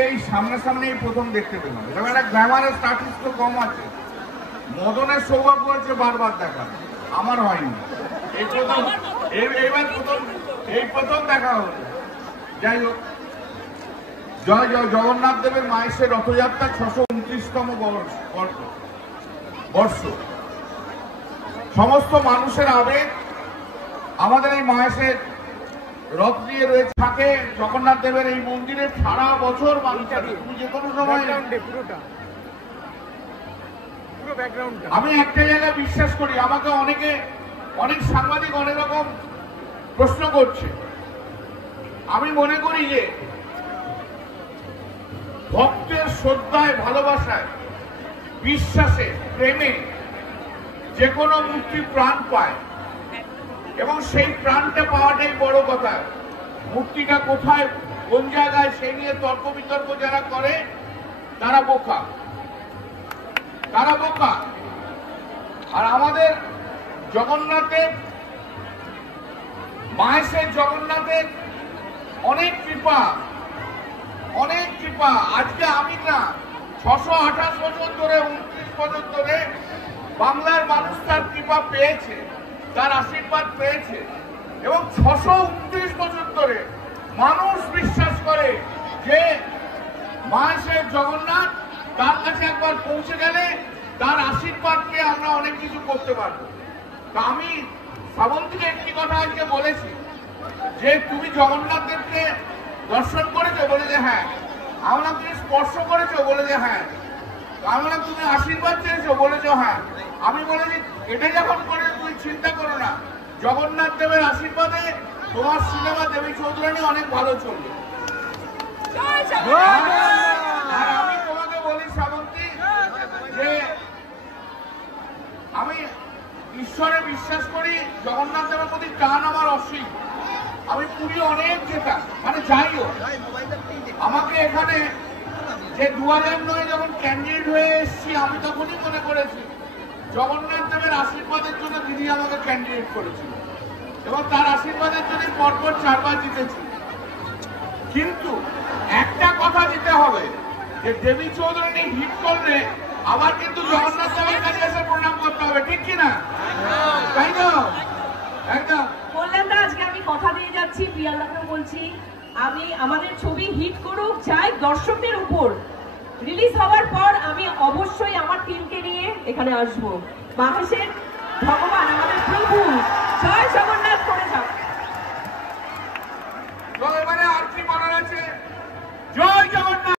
এই সামনাসামনি প্রথম দেখতে পেলাম। এটা একটা গ্ল্যামারাস আর্টিস্ট তো কম আছে। মদনের সৌভাগ্য হচ্ছে বারবার দেখা, আমার হয়নি। এই প্রথম প্রথম দেখা হলো। যাই হোক, জয় জয় জগন্নাথ দেবের মায়ের রথযাত্রা 629তম বর্ষ। সমস্ত মানুষের আবেগ আমাদের এই মায়ের রথ দিয়ে রয়েছে। থাকে জগন্নাথ দেবের এই মন্দিরে সারা বছর মানুষ থাকে। তুমি যে কোনো সময় আমি একটা জায়গায় বিশ্বাস করি, আমাকে অনেক সাংবাদিক অনেক রকম প্রশ্ন করছে। আমি মনে করি যে ভক্তের শ্রদ্ধায়, ভালোবাসায়, বিশ্বাসে, প্রেমে যে কোনো মূর্তি প্রাণ পায় এবং সেই প্রাণটা পাওয়াটাই বড় কথা। মূর্তিটা কোথায়, কোন জায়গায়, সেই নিয়ে তর্ক বিতর্ক যারা করে তারা বোকা। আর আমাদের জগন্নাথের মায়ের জগন্নাথের অনেক কৃপা। আজকে আমি না 628 বছর ধরে, 29 বছর ধরে বাংলার মানুষ তার কৃপা পেয়েছে, তার আশীর্বাদ পেয়েছে এবং 629 বছর ধরে মানুষ বিশ্বাস করে যে মায়ের জগন্নাথ তার কাছে একবার পৌঁছে গেলে তার আশীর্বাদ পেয়ে আমরা অনেক কিছু করতে পারবো। তা আমি শ্রাবন্তীকে একটি কথা আজকে বলেছি যে তুমি জগন্নাথ দেবকে দর্শন করেছো? বলে যে হ্যাঁ। আমরা তুমি স্পর্শ করেছো? বলে যে হ্যাঁ। আমরা তুমি আশীর্বাদ চেয়েছো? বলেছো হ্যাঁ। আমি বলেছি এটা যখন করে তুমি চিন্তা করো না, জগন্নাথ দেবের আশীর্বাদে তোমার সিনেমা দেবী চৌধুরানী অনেক ভালো চলবে। আর আমি তোমাকে বলি শ্রাবন্তী যে আমি ঈশ্বরে বিশ্বাস করি, জগন্নাথ দেবের প্রতি টান আমার অসীম। আমি পুরী অনেক যেতাম, মানে যাইও। আমাকে এখানে যে 2009 যখন ক্যান্ডিডেট হয়ে এসেছি, আমি তখনই মনে করেছি জগন্নাথ দেবের আশীর্বাদের জন্য দিদি আমাকে ক্যান্ডিডেট করেছিল এবং তার আশীর্বাদের জন্য পরপর 4 বার জিতেছি। কিন্তু একটা কথা দিতে হবে যে দেবী চৌধুরানী হিট করলে আবার কিন্তু জগন্নাথ দেবের কাছে এসে প্রণাম করতে হবে, ঠিক কিনা? তাই তো? একদম বললাম না, আজকে আমি কথা দিয়ে যাচ্ছি, প্রিয়াঙ্কাকে বলছি আমি আমাদের ছবি হিট করুক, চাই দর্শকদের উপর রিলিজ হওয়ার পর আমি অবশ্যই আমার টিমকে নিয়ে এখানে আসবো। মাহেশের ভগবান, আমাদের প্রভু, জয় জগন্নাথ করে যাক। তো এবারে আর কি বলার আছে?